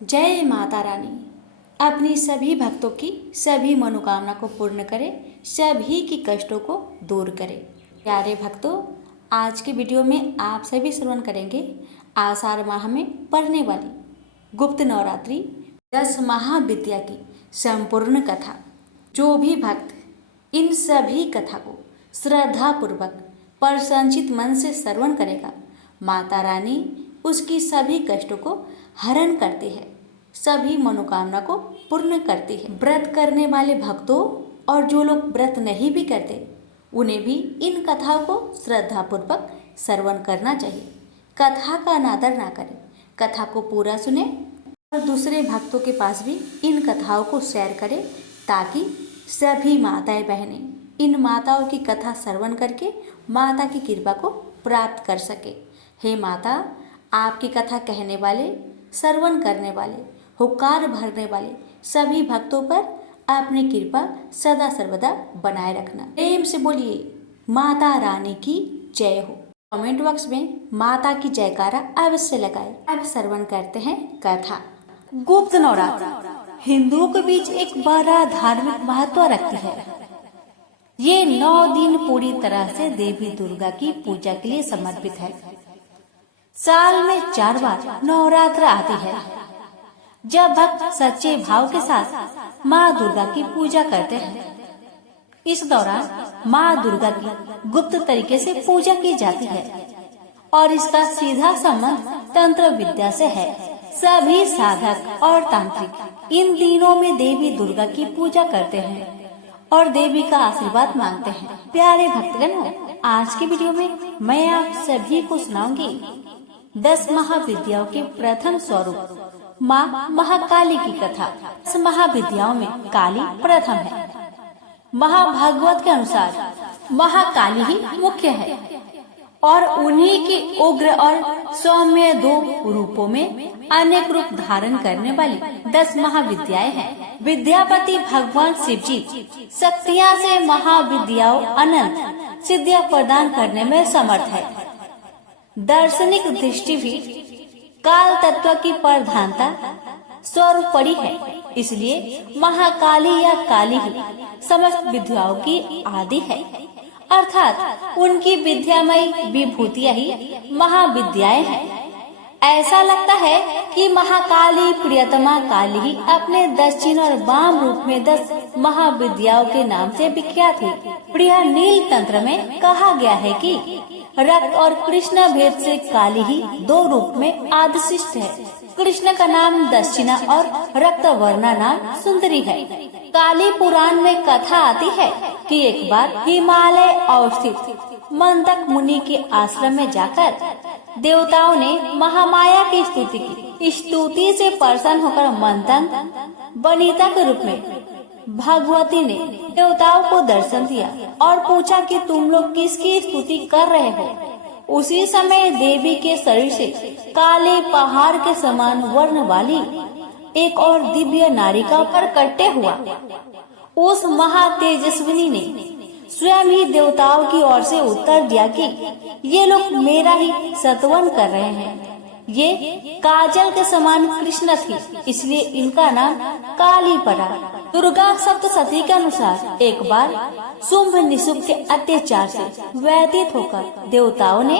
जय माता रानी अपनी सभी भक्तों की सभी मनोकामना को पूर्ण करे, सभी की कष्टों को दूर करे। प्यारे भक्तों, आज के वीडियो में आप सभी श्रवण करेंगे आषाढ़ माह में पढ़ने वाली गुप्त नवरात्रि 10 महाविद्या की संपूर्ण कथा। जो भी भक्त इन सभी कथा को श्रद्धापूर्वक प्रसन्नचित मन से श्रवण करेगा, माता रानी उसकी सभी कष्टों को हरण करती है, सभी मनोकामना को पूर्ण करती है। व्रत करने वाले भक्तों और जो लोग व्रत नहीं भी करते, उन्हें भी इन कथाओं को श्रद्धापूर्वक श्रवण करना चाहिए। कथा का अनादर ना करें, कथा को पूरा सुने और दूसरे भक्तों के पास भी इन कथाओं को शेयर करें, ताकि सभी माताएं बहनें इन माताओं की कथा श्रवण करके माता की कृपा को प्राप्त कर सके। हे माता, आपकी कथा कहने वाले, श्रवण करने वाले, हुक्कार भरने वाले सभी भक्तों पर अपनी कृपा सदा सर्वदा बनाए रखना। प्रेम से बोलिए माता रानी की जय हो। कमेंट बॉक्स में माता की जयकारा अवश्य लगाए। अब श्रवण करते हैं कथा। गुप्त नवरात्र हिंदुओं के बीच एक बड़ा धार्मिक महत्व रखती है। ये 9 दिन पूरी तरह से देवी दुर्गा की पूजा के लिए समर्पित है। साल में 4 बार नवरात्र आती है, जब भक्त सच्चे भाव के साथ माँ दुर्गा की पूजा करते हैं। इस दौरान माँ दुर्गा की गुप्त तरीके से पूजा की जाती है और इसका सीधा संबंध तंत्र विद्या से है। सभी साधक और तांत्रिक इन दिनों में देवी दुर्गा की पूजा करते हैं और देवी का आशीर्वाद मांगते हैं। प्यारे भक्तगण, आज की वीडियो में मैं आप सभी को सुनाऊंगी 10 महाविद्याओं के प्रथम स्वरूप माँ महाकाली की कथा। इस महाविद्याओं में काली प्रथम है। महाभागवत के अनुसार महाकाली ही मुख्य है और उन्हीं की उग्र और सौम्य 2 रूपों में अनेक रूप धारण करने वाली 10 महाविद्याएं हैं। विद्यापति भगवान शिव जी शक्तियाँ से महाविद्याओं अनंत सिद्धियां प्रदान करने में समर्थ है। दार्शनिक दृष्टि भी काल तत्व की प्रधानता स्वरूप पड़ी है, इसलिए महाकाली या काली ही समस्त विद्याओं की आदि है, अर्थात उनकी विद्यामयी विभूतियां ही महाविद्याएं हैं। ऐसा लगता है कि महाकाली प्रियतमा काली ही अपने दक्षिण और वाम रूप में 10 महाविद्याओं के नाम से विख्यात है। प्रिय नील तंत्र में कहा गया है कि रक्त और कृष्ण भेद से काली ही 2 रूप में आदिशिष्ट है। कृष्ण का नाम दक्षिणा और रक्त वर्णा नाम सुंदरी है। काली पुराण में कथा आती है कि एक बार हिमालय अवस्थित मंतक मुनि के आश्रम में जाकर देवताओं ने महामाया की स्तुति की। स्तुति से प्रसन्न होकर मंतक वनिता के रूप में भगवती ने देवताओं को दर्शन दिया और पूछा कि तुम लोग किसकी स्तुति कर रहे हो। उसी समय देवी के शरीर से काले पहाड़ के समान वर्ण वाली एक और दिव्य नारी का प्रकट्य हुआ। उस महातेजस्विनी ने स्वयं ही देवताओं की ओर से उत्तर दिया कि ये लोग मेरा ही स्तवन कर रहे हैं। ये काजल के समान कृष्ण थी, इसलिए इनका नाम काली पड़ा। दुर्गा सप्तशती के अनुसार एक बार शुंभ निशुंभ के अत्याचार से व्यतीत होकर देवताओं ने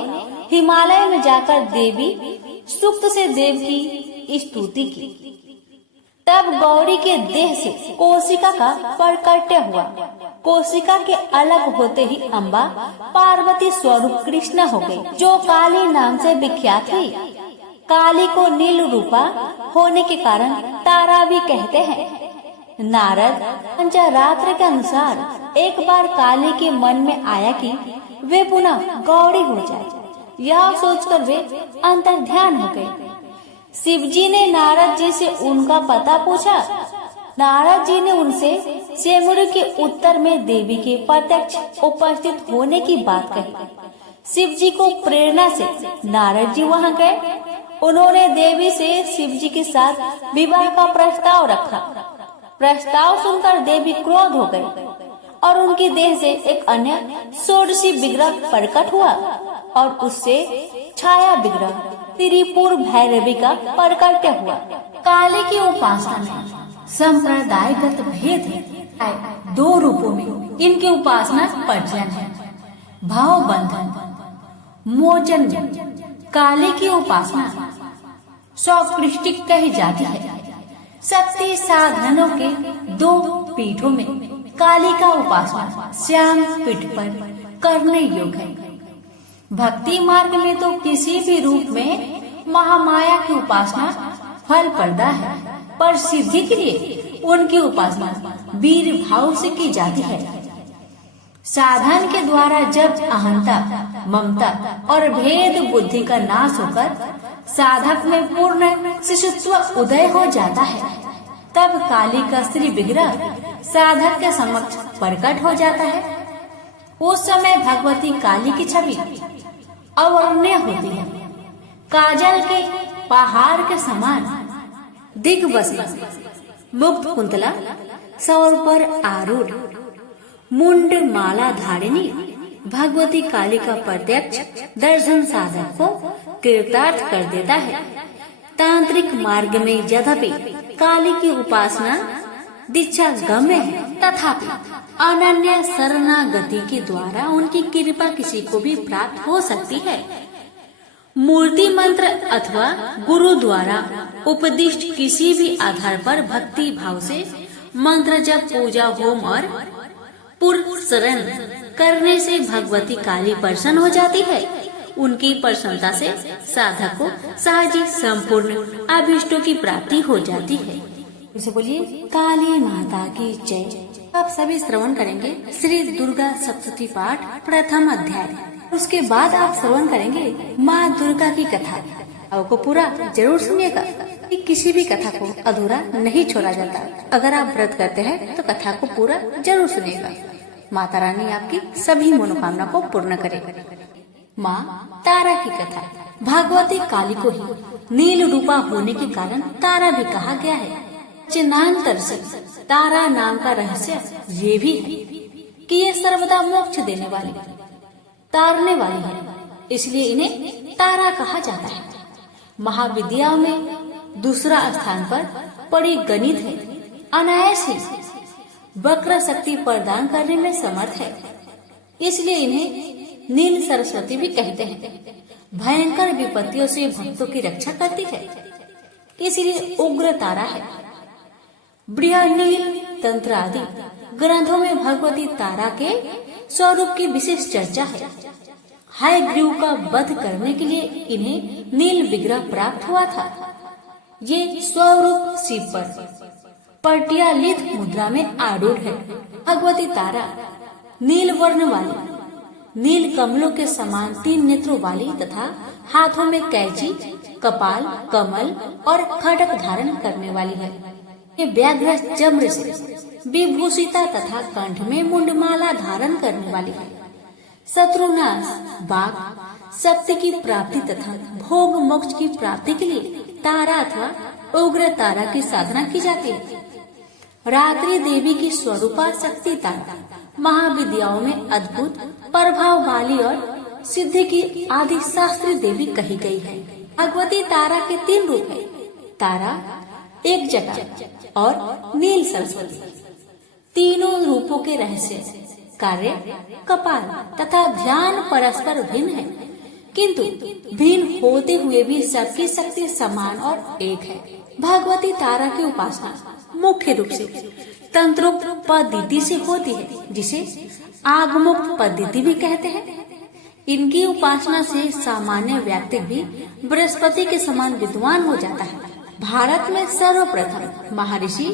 हिमालय में जाकर देवी सूक्त से देव की स्तुति की। तब गौरी के देह से कोशिका का प्रकट्य हुआ। कोशिका के अलग होते ही अम्बा पार्वती स्वरूप कृष्ण हो गई, जो काली नाम से विख्यात हुई। काली को नील रूपा होने के कारण तारा भी कहते हैं। नारद पंचरात्र के अनुसार एक बार काली के मन में आया कि वे पुनः गौरी हो जाए। यह सोचकर वे अंतर ध्यान हो गए। शिव जी ने नारद जी से उनका पता पूछा। नारद जी ने उनसे सेमुड़ी के उत्तर में देवी के प्रत्यक्ष उपस्थित होने की बात कही। शिव जी को प्रेरणा से नारद जी वहां गए। उन्होंने देवी से शिव जी के साथ विवाह का प्रस्ताव रखा। प्रस्ताव सुनकर देवी क्रोध हो गई और उनके देह से एक अन्य षोडशी विग्रह प्रकट हुआ और उससे छाया विग्रह त्रिपुर भैरवी का प्रकट हुआ। काली की उपासना में संप्रदायगत भेद है। दो रूपों में इनकी उपासना प्रचलन है। भाव बंधन मोचन में काली की उपासना सौकृष्टिक कही जाती है। शक्ति साधनों के दो पीठों में काली का उपासना श्याम पीठ पर करने योग्य है। भक्ति मार्ग में तो किसी भी रूप में महामाया की उपासना फलप्रदा है, पर सिद्धि के लिए उनकी उपासना वीर भाव से की जाती है। साधन के द्वारा जब अहंता, ममता और भेद बुद्धि का नाश होकर साधक में पूर्ण शिशुत्व उदय हो जाता है, तब काली का श्री विग्रह साधक के समक्ष प्रकट हो जाता है। उस समय भगवती काली की छवि अवर्णनीय होती है। काजल के पहाड़ के समान दिग्वसी, मुक्त कुंतला, सौर पर आरूढ़, मुंड माला धारिणी भगवती काली का प्रत्यक्ष दर्शन साधक को कृतार्थ कर देता है। तांत्रिक मार्ग में यद्यपि काली की उपासना दीक्षा गम्य है, तथापि अनन्य शरणागति के द्वारा उनकी कृपा किसी को भी प्राप्त हो सकती है। मूर्ति मंत्र अथवा गुरु द्वारा उपदिष्ट किसी भी आधार पर भक्ति भाव से मंत्र जप, पूजा, होम और पूर्व शरण करने से भगवती काली प्रसन्न हो जाती है। उनकी प्रसन्नता से साधक को सहज संपूर्ण अभिष्टों की प्राप्ति हो जाती है। इसे बोलिए काली माता की जय। आप सभी श्रवण करेंगे श्री दुर्गा सप्तशती पाठ प्रथम अध्याय। उसके बाद आप श्रवण करेंगे माँ दुर्गा की कथा। आपको पूरा जरूर सुनिएगा, किसी भी कथा को अधूरा नहीं छोड़ा जाता। अगर आप व्रत करते हैं तो कथा को पूरा जरूर सुनिएगा। माता रानी आपकी सभी मनोकामना को पूर्ण करे। माँ तारा की कथा। भगवती काली को ही नील रूपा होने के कारण तारा भी कहा गया है। चिन्हांतर से तारा नाम का रहस्य ये भी है कि ये सर्वदा मोक्ष देने वाली, तारने वाली है, इसलिए इन्हें तारा कहा जाता है। महाविद्याओं में दूसरा स्थान पर पड़ी गणित है। अनायास ही वक्र शक्ति प्रदान करने में समर्थ है, इसलिए इन्हें नील सरस्वती भी कहते हैं। भयंकर विपत्तियों से भक्तों की रक्षा करती है, इसलिए उग्र तारा है। बृहन्नील तंत्र आदि ग्रंथों में भगवती तारा के स्वरूप की विशेष चर्चा है। हयग्रीव का वध करने के लिए इन्हें नील विग्रह प्राप्त हुआ था। ये स्वरूप शिव पर पर्टियालित मुद्रा में आरूढ़ है। भगवती तारा नील वर्ण वाली, नील कमलों के समान 3 नेत्रों वाली तथा हाथों में कैंची, कपाल, कमल और खड्ग धारण करने वाली है। ये व्याघ्र चम्र से विभूषिता तथा कंठ में मुंडमाला धारण करने वाली है। शत्रुनाश, बाघ, शक्ति की प्राप्ति तथा भोग मोक्ष की प्राप्ति के लिए तारा अथवा उग्र तारा की साधना की जाती है। रात्रि देवी की स्वरूपा शक्ति तारा महाविद्याओं में अद्भुत प्रभाव वाली और सिद्धि की आदि शास्त्री देवी कही गई है। भगवती तारा के 3 रूप है। तारा, एक जटा और नील सरस्वती। तीनों रूपों के रहस्य, कार्य, कपाल तथा ध्यान परस्पर भिन्न है, किंतु भिन्न होते हुए भी सबकी शक्ति समान और एक है। भगवती तारा की उपासना मुख्य रूप से तंत्रोक्त पद्धति से होती है, जिसे आगमुक्त पद्धति भी कहते हैं। इनकी उपासना से सामान्य व्यक्ति भी बृहस्पति के समान विद्वान हो जाता है। भारत में सर्वप्रथम महर्षि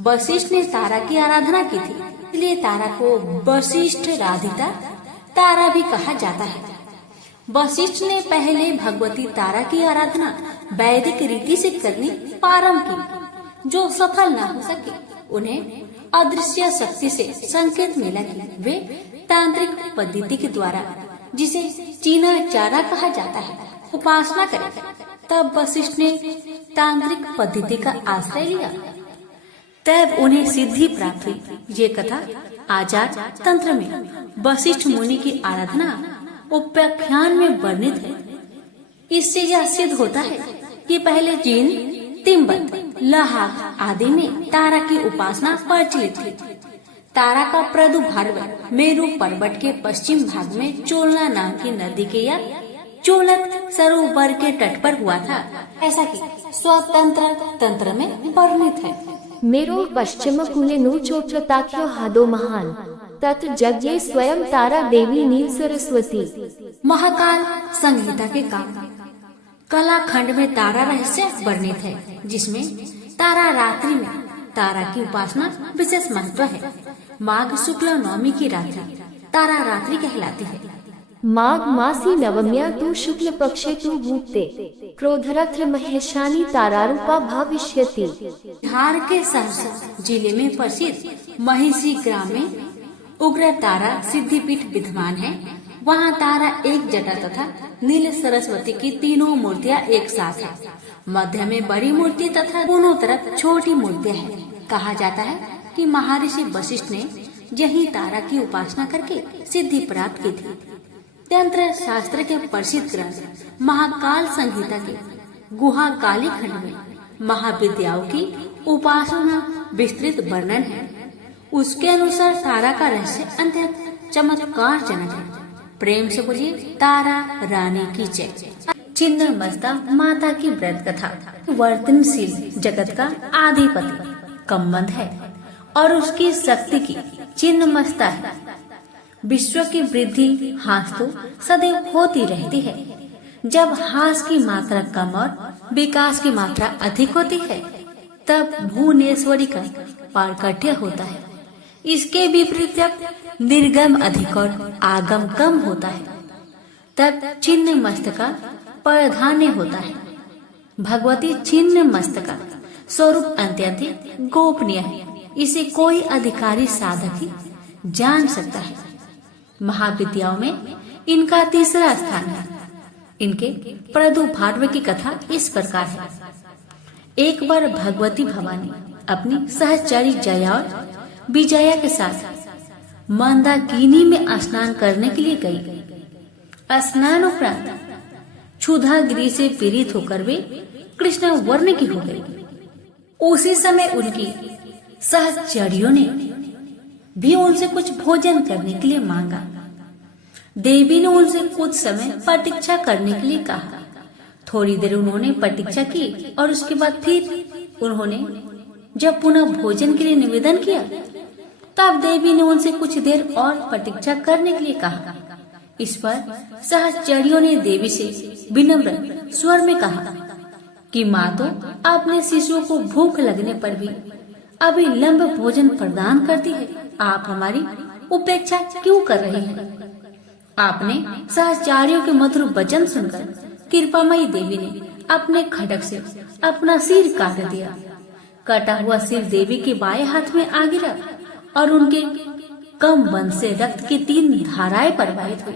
वशिष्ठ ने तारा की आराधना की थी, इसलिए तारा को वशिष्ठ राधिका तारा भी कहा जाता है। वशिष्ठ ने पहले भगवती तारा की आराधना वैदिक रीति से करनी प्रारंभ की। जो सफल न हो सके उन्हें अदृश्य शक्ति से संकेत मिला कि वे तांत्रिक पद्धति के द्वारा, जिसे चीना चारा कहा जाता है, उपासना करें। तब वशिष्ठ ने तांत्रिक पद्धति का आश्रय लिया, तब उन्हें सिद्धि प्राप्त हुई। ये कथा आचार्य तंत्र में वशिष्ठ मुनि की आराधना उपाख्यान में वर्णित है। इससे यह सिद्ध होता है कि पहले जिन तिब्बत, लद्दाख आदि में तारा की उपासना प्रचलित थी। तारा का प्रादुर्भाव मेरु पर्वत के पश्चिम भाग में चोलना नाम की नदी के या चोलत सरोवर के तट पर हुआ था, ऐसा कि स्वतंत्र तंत्र में वर्णित है। मेरो पश्चिम कूले नु चोत्रताख्यो हादो महान तत् जग्ये स्वयं तारा देवी नील सरस्वती। महाकाल संहिता के काम कलाखंड में तारा रहस्य वर्णित है, जिसमें तारा रात्रि में तारा की उपासना विशेष महत्व है। माघ शुक्ल नवमी की रात्रि तारा रात्रि कहलाती है। माघ मासी नवम्या तु शुक्ल पक्षे तु भूक्ते क्रोधरत्र महेशानी तारारूपा भविष्यति। बिहार के सहरसा जिले में प्रसिद्ध महिषी ग्राम में उग्र तारा सिद्धिपीठ विद्यमान है। वहाँ तारा एक जटा तथा नील सरस्वती की तीनों मूर्तियाँ एक साथ है। मध्य में बड़ी मूर्ति तथा दोनों तरफ छोटी मूर्तियाँ हैं। कहा जाता है कि महर्षि वशिष्ठ ने यही तारा की उपासना करके सिद्धि प्राप्त की थी। तंत्र शास्त्र के प्रसिद्ध ग्रंथ महाकाल संहिता के गुहा काली खंड में महाविद्याओं की उपासना विस्तृत वर्णन है। उसके अनुसार तारा का रहस्य अत्यंत चमत्कारजनक है। प्रेम से बोलिए तारा रानी की जय। चिन्ह मस्ता माता की व्रत कथा वर्तनशील जगत का आधिपति कम्बंध है और उसकी शक्ति की चिन्ह मस्ता है। विश्व की वृद्धि हास तो सदैव होती रहती है। जब हास की मात्रा कम और विकास की मात्रा अधिक होती है तब भुवनेश्वरी का पारकट्य होता है। इसके विपरीत जब निर्गम अधिक और आगम कम होता है तब छिन्न मस्तक का प्राधान्य होता है। भगवती छिन्न मस्तक का स्वरूप अत्यंत गोपनीय है। इसे कोई अधिकारी साधक ही जान सकता है। महाविद्याओं में इनका तीसरा स्थान है। इनके प्रादुर्भाव की कथा इस प्रकार है। एक बार भगवती भवानी अपनी सहचरी जया और विजया के साथ मंदाकिनी में स्नान करने के लिए गई। स्नान उपरांत क्षुधागिरी से पीड़ित होकर वे कृष्ण वर्ण की हो गई। उसी समय उनकी सहचरियों ने भी उनसे कुछ भोजन करने के लिए मांगा। देवी ने उनसे कुछ समय प्रतीक्षा करने के लिए कहा। थोड़ी देर उन्होंने प्रतीक्षा की और उसके बाद फिर उन्होंने जब पुनः भोजन के लिए निवेदन किया तब देवी ने उनसे कुछ देर और प्रतीक्षा करने के लिए कहा। इस पर सहचरियों ने देवी से विनम्र स्वर में कहा कि माँ तो अपने शिशुओं को भूख लगने पर भी अभी लंब भोजन प्रदान करती है। आप हमारी उपेक्षा क्यों कर रही हैं? आपने सहचरियों के मधुर वचन सुनकर कृपामयी देवी ने अपने खड्ग से अपना सिर काट दिया। कटा हुआ सिर देवी के बाएं हाथ में आ गिरा और उनके कम बंद से रक्त की 3 धाराएं प्रवाहित हुई।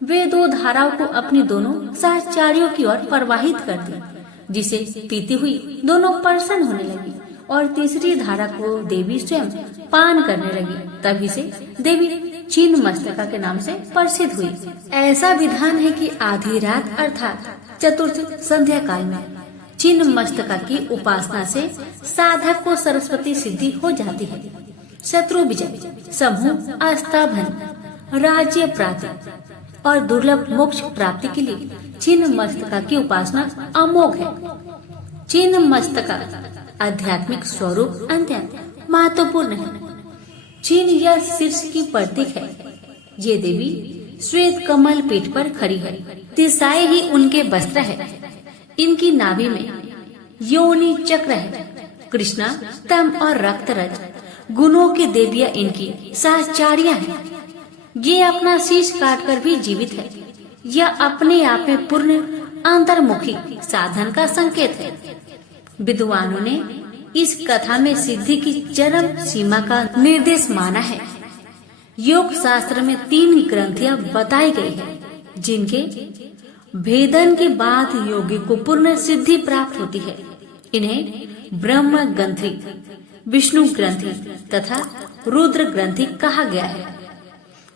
वे 2 धाराओं को अपनी दोनों सहचरियों की ओर प्रवाहित कर दी, जिसे पीती हुई दोनों प्रसन्न होने लगी और तीसरी धारा को देवी स्वयं पान करने लगी। तभी से देवी छिन्न मस्तका के नाम से प्रसिद्ध हुई। ऐसा विधान है कि आधी रात अर्थात चतुर्थ संध्या काल में छिन्न मस्तका की उपासना से साधक को सरस्वती सिद्धि हो जाती है। शत्रु विजय, समूह आस्थाभन, राज्य प्राप्ति और दुर्लभ मोक्ष प्राप्ति के लिए छिन्न मस्तका की उपासना अमोघ है। छिन्न मस्तका आध्यात्मिक स्वरूप अत्यंत महत्वपूर्ण है। छिन्न यह शीर्ष की प्रतीक है। ये देवी श्वेत कमल पीठ पर खड़ी है। दिशाएं ही उनके वस्त्र है। इनकी नाभि में योनि चक्र है। कृष्णा, तम और रक्तरज गुणों की देवियां इनकी सहचारियां हैं। ये अपना शीश काटकर भी जीवित है। यह अपने आप में पूर्ण अंतर्मुखी साधन का संकेत है। विद्वानों ने इस कथा में सिद्धि की चरम सीमा का निर्देश माना है। योग शास्त्र में 3 ग्रंथियां बताई गई है, जिनके भेदन के बाद योगी को पूर्ण सिद्धि प्राप्त होती है। इन्हें ब्रह्म ग्रंथि, विष्णु ग्रंथि तथा रुद्र ग्रंथि कहा गया है।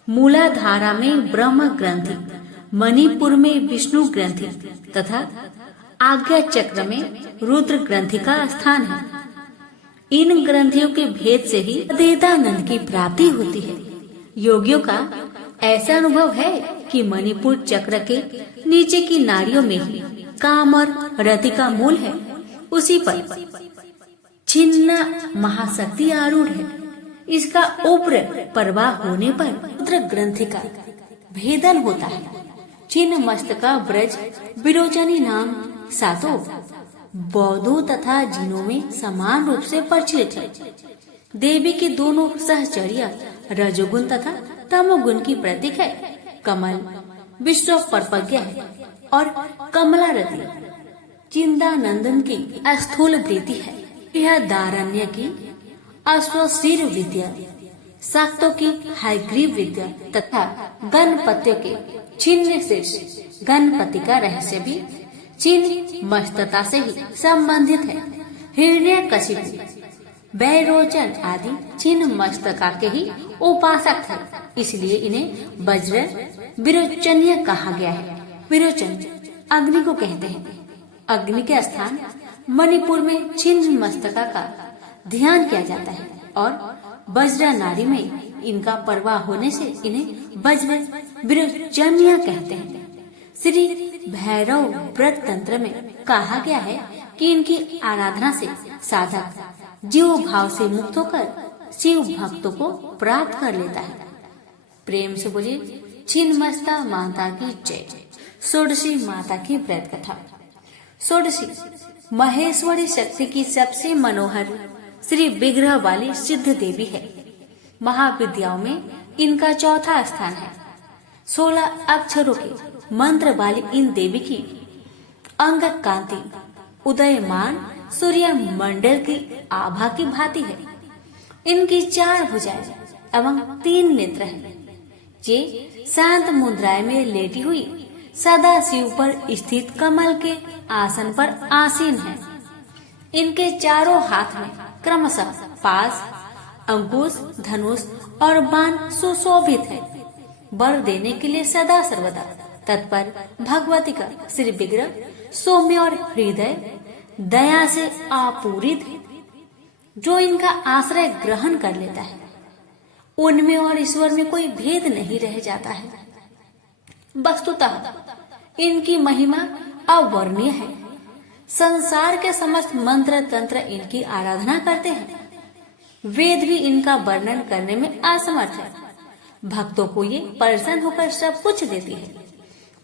मूलाधारा में ब्रह्म ग्रंथि, मणिपुर में विष्णु ग्रंथि तथा आज्ञा चक्र में रुद्र ग्रंथि का स्थान है। इन ग्रंथियों के भेद से ही अद्वैतानंद की प्राप्ति होती है। योगियों का ऐसा अनुभव है कि मणिपुर चक्र के नीचे की नाड़ियों में ही काम और रति का मूल है। उसी पर छिन्न महाशक्ति आरूढ़ है। इसका उग्र प्रवाह होने पर रुद्र ग्रंथि का भेदन होता है। छिन्न मस्तका ब्रज विरोचनी नाम सातों बौद्धों तथा जिनों में समान रूप से प्रचलित है। देवी की दोनों सहचर्या रजोगुण तथा तमोगुण की प्रतीक है। कमल विश्व परपज्ञ है और कमला रति चिंतानंदन की स्थूल वृत्ति है। यह दारण्य की अश्वशीर विद्या, शाक्तों की हयग्रीव विद्या तथा गणपतियों के छिन्न शीर्ष गणपति का रहस्य भी छिन्न मस्तता से ही संबंधित है। हिरण्यकशिपु वैरोचन आदि छिन्न मस्तका के ही उपासक थे, इसलिए इन्हें वज्र विरोचनीय कहा गया है। विरोचन अग्नि को कहते हैं। अग्नि के स्थान मणिपुर में छिन्न मस्तका का ध्यान किया जाता है और वज्र नाड़ी में इनका प्रवाह होने से इन्हें वज्र विरोचनीय कहते हैं। श्री भैरव व्रत तंत्र में कहा गया है कि इनकी आराधना से साधक जीव भाव से मुक्त होकर शिव भक्तों को प्राप्त कर लेता है। प्रेम से बोलिए छिन्नमस्ता माता की जय। षोडशी माता की व्रत कथा। षोडशी महेश्वरी शक्ति की सबसे मनोहर श्री विग्रह वाली सिद्ध देवी है। महाविद्याओं में इनका चौथा स्थान है। 16 अक्षरों के मंत्र वाली इन देवी की अंग कांति उदयमान सूर्य मंडल की आभा की भांति है। इनकी 4 भुजाएं एवं 3 नेत्र हैं। ये शांत मुद्राएं में लेटी हुई सदा शिव पर स्थित कमल के आसन पर आसीन है। इनके चारों हाथ में क्रमशः पास, अंकुश, धनुष और बाण सुशोभित है। वर देने के लिए सदा सर्वदा तत्पर भगवती का श्री विग्रह सौम्य और हृदय दया से आपूरित है। जो इनका आश्रय ग्रहण कर लेता है उनमें और ईश्वर में कोई भेद नहीं रह जाता है। वस्तुतः इनकी महिमा अवर्णीय है। संसार के समस्त मंत्र तंत्र इनकी आराधना करते हैं। वेद भी इनका वर्णन करने में असमर्थ है। भक्तों को ये प्रसन्न होकर सब कुछ देती है।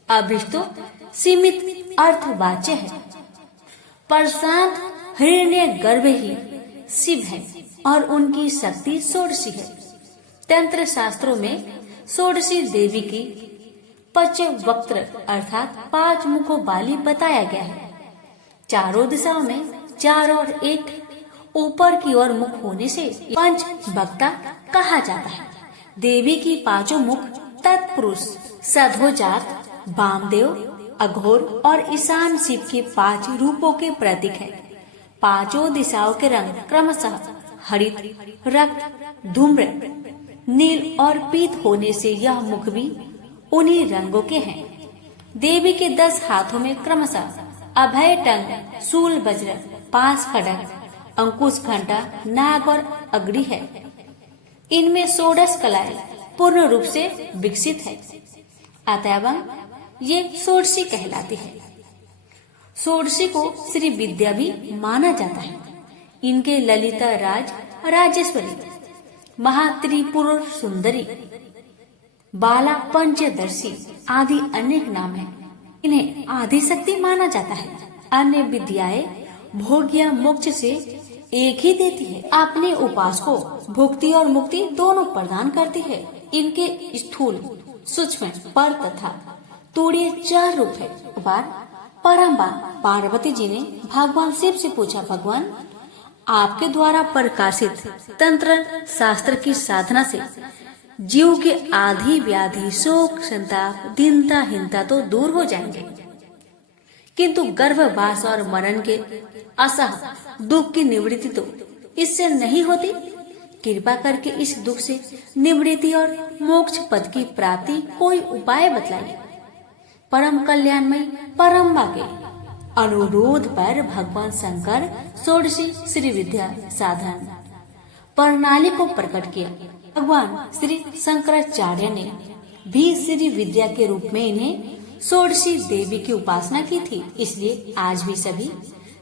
अभिष्टो सीमित अर्थवाच्य है। प्रशांत हिरण्य गर्भ ही शिव है और उनकी शक्ति षोडशी है। तंत्र शास्त्रों में षोडशी देवी की पंचवक्त्र अर्थात 5 मुखों वाली बताया गया है। चारों दिशाओं में 4 और 1 ऊपर की ओर मुख होने से पंचवक्ता कहा जाता है। देवी की 5 मुख तत्पुरुष, सधोजात, वामदेव, अघोर और ईशान शिव के 5 रूपों के प्रतीक है। 5 दिशाओं के रंग क्रमशः हरित, रक्त, धूम्र, नील और पीत होने से यह मुख भी उन्हीं रंगों के हैं। देवी के 10 हाथों में क्रमशः अभय टंग, शूल, वज्र, 5 खड्ग, अंकुश, घंटा, नाग और अग्नि है। इनमें 16 कलाएं पूर्ण रूप से विकसित है। अतएव ये षोडशी कहलाती है। षोडशी को श्री विद्या भी माना जाता है। इनके ललिता राज, राजेश्वरी, महात्रिपुर सुंदरी, बाला पंचदर्शी आदि अनेक नाम हैं। इन्हें आदि शक्ति माना जाता है। अन्य विद्याएं भोग या मोक्ष से एक ही देती है। अपने उपासकों भुक्ति और मुक्ति दोनों प्रदान करती है। इनके स्थूल, सूक्ष्म, पर तथा तूर्य 4 रूप है। परम्बार पार्वती जी ने भगवान शिव से पूछा, भगवान आपके द्वारा प्रकाशित तंत्र शास्त्र की साधना से जीव के आदि व्याधि, शोक, संताप, दीनता, हीनता तो दूर हो जाएंगे, किंतु गर्भवास और मरण के असह दुख की निवृत्ति तो इससे नहीं होती। कृपा करके इस दुख से निवृत्ति और मोक्ष पद की प्राप्ति कोई उपाय बतलाइए। परम कल्याणमय परम्बा के अनुरोध पर भगवान शंकर षोडशी श्री विद्या साधन प्रणाली को प्रकट किया। भगवान श्री शंकराचार्य ने भी श्री विद्या के रूप में इन्हें षोडशी देवी की उपासना की थी। इसलिए आज भी सभी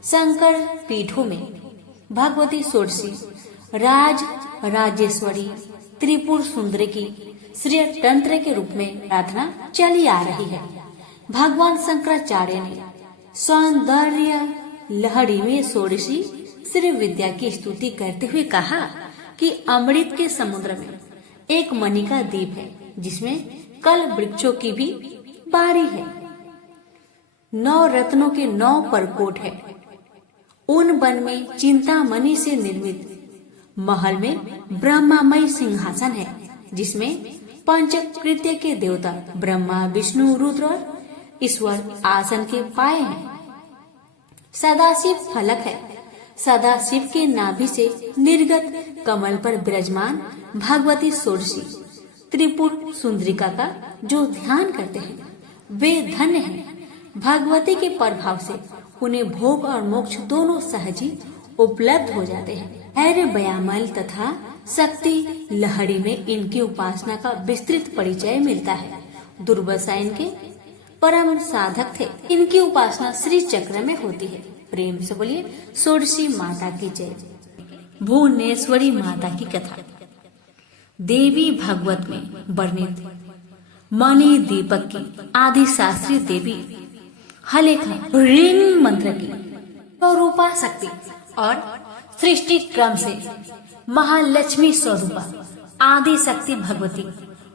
शंकर पीठों में भगवती षोडशी, राज राजेश्वरी, त्रिपुर सुंदरी की श्री तंत्र के रूप में प्रार्थना चली आ रही है। भगवान शंकराचार्य ने सौंदर्य लहरी में षोडशी श्री विद्या की स्तुति करते हुए कहा कि अमृत के समुद्र में एक मणि का द्वीप है जिसमें कल वृक्षों की भी बारी है, 9 रत्नों के 9 परकोट है। उन वन में चिंतामणि से निर्मित महल में ब्रह्मामय सिंहासन है जिसमें पंचकृत्य के देवता ब्रह्मा, विष्णु, रुद्र और ईश्वर आसन के पाए हैं। सदाशिव फलक है। सदाशिव के नाभि से निर्गत कमल पर विराजमान भगवती षोडशी त्रिपुर सुंदरिका का जो ध्यान करते हैं वे धन्य हैं। भगवती के प्रभाव से उन्हें भोग और मोक्ष दोनों सहज ही उपलब्ध हो जाते हैं। धैर्य बयामल तथा शक्ति लहरी में इनकी उपासना का विस्तृत परिचय मिलता है। दुर्वासा इनके परम साधक थे। इनकी उपासना श्री चक्र में होती है। प्रेम से बोलिए षोडशी माता की जय। भुवनेश्वरी माता की कथा। देवी भागवत में वर्णित मणि दीपक की आदि शास्त्रीय देवी हलेखा ऋण मंत्र की स्वरूपा शक्ति और सृष्टि क्रम से महालक्ष्मी स्वरूपा आदि शक्ति भगवती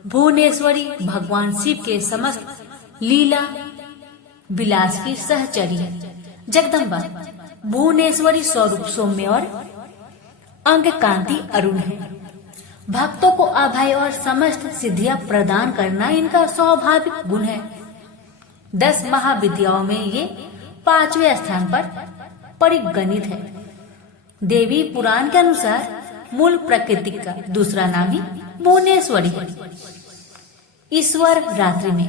भुवनेश्वरी भगवान शिव के समस्त लीला विलास की सहचरी है। जगदम्बा भुवनेश्वरी स्वरूप सौम्य और अंग कांति अरुण है। भक्तों को अभय और समस्त सिद्धियां प्रदान करना इनका स्वाभाविक गुण है। 10 महाविद्याओं में ये 5वें स्थान पर परिगणित है। देवी पुराण के अनुसार मूल प्रकृति का दूसरा नाम ही भुवनेश्वरी है। ईश्वर रात्रि में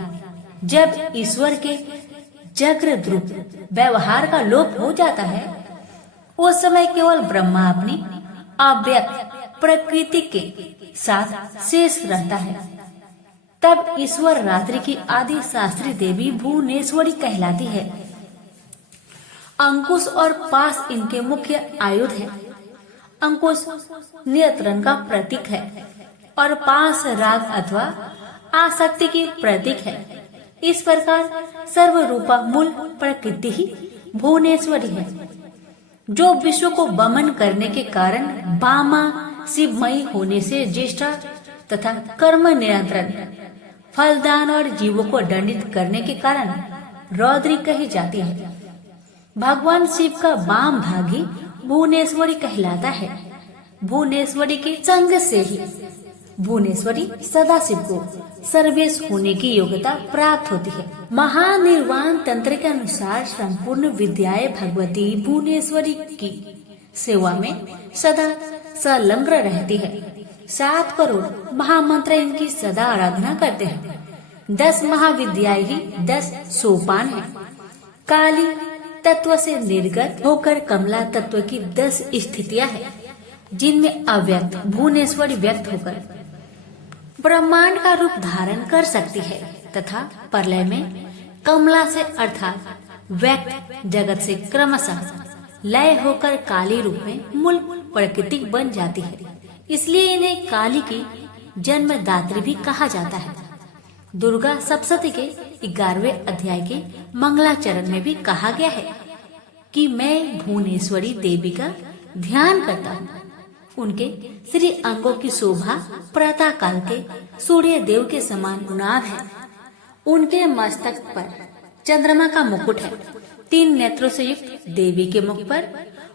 जब ईश्वर के जगद्रूप व्यवहार का लोप हो जाता है उस समय केवल ब्रह्मा अपनी अव्यक्त प्रकृति के साथ शेष रहता है। तब ईश्वर रात्रि की आदि शास्त्री देवी भुवनेश्वरी कहलाती है। अंकुश और पास इनके मुख्य आयुध है। अंकुश नियंत्रण का प्रतीक है और पास राग अथवा आसक्ति की प्रतीक है। इस प्रकार सर्वरूपा मूल प्रकृति ही भुवनेश्वरी है, जो विश्व को वमन करने के कारण बामा शिवमयी होने से ज्येष्ठा तथा कर्म नियंत्रण, फलदान और जीवों को दंडित करने के कारण रौद्री कही जाती है। भगवान शिव का वाम भाग ही भुवनेश्वरी कहलाता है। भुवनेश्वरी के संग से ही भुवनेश्वरी सदाशिव को सर्वेश होने की योग्यता प्राप्त होती है। महानिर्वाण तंत्र के अनुसार संपूर्ण विद्याएं भगवती भुवनेश्वरी की सेवा में सदा संलग्न रहती है। 7 करोड़ महामंत्र इनकी सदा आराधना करते हैं। 10 महाविद्याएं ही 10 सोपान है। काली तत्व से निर्गत होकर कमला तत्व की 10 स्थितियां हैं, जिनमें अव्यक्त भुवनेश्वरी व्यक्त होकर ब्रह्मांड का रूप धारण कर सकती है तथा प्रलय में कमला से अर्थात व्यक्त जगत से क्रमशः लय होकर काली रूप में मूल प्रकृति बन जाती है। इसलिए इन्हें काली की जन्मदात्री भी कहा जाता है। दुर्गा सप्तशती के 11वें अध्याय के मंगलाचरण में भी कहा गया है कि मैं भुवनेश्वरी देवी का ध्यान करता हूँ। उनके श्री अंगों की शोभा प्रातः काल के सूर्य देव के समान गुलाब है। उनके मस्तक पर चंद्रमा का मुकुट है। 3 नेत्रों से युक्त देवी के मुख पर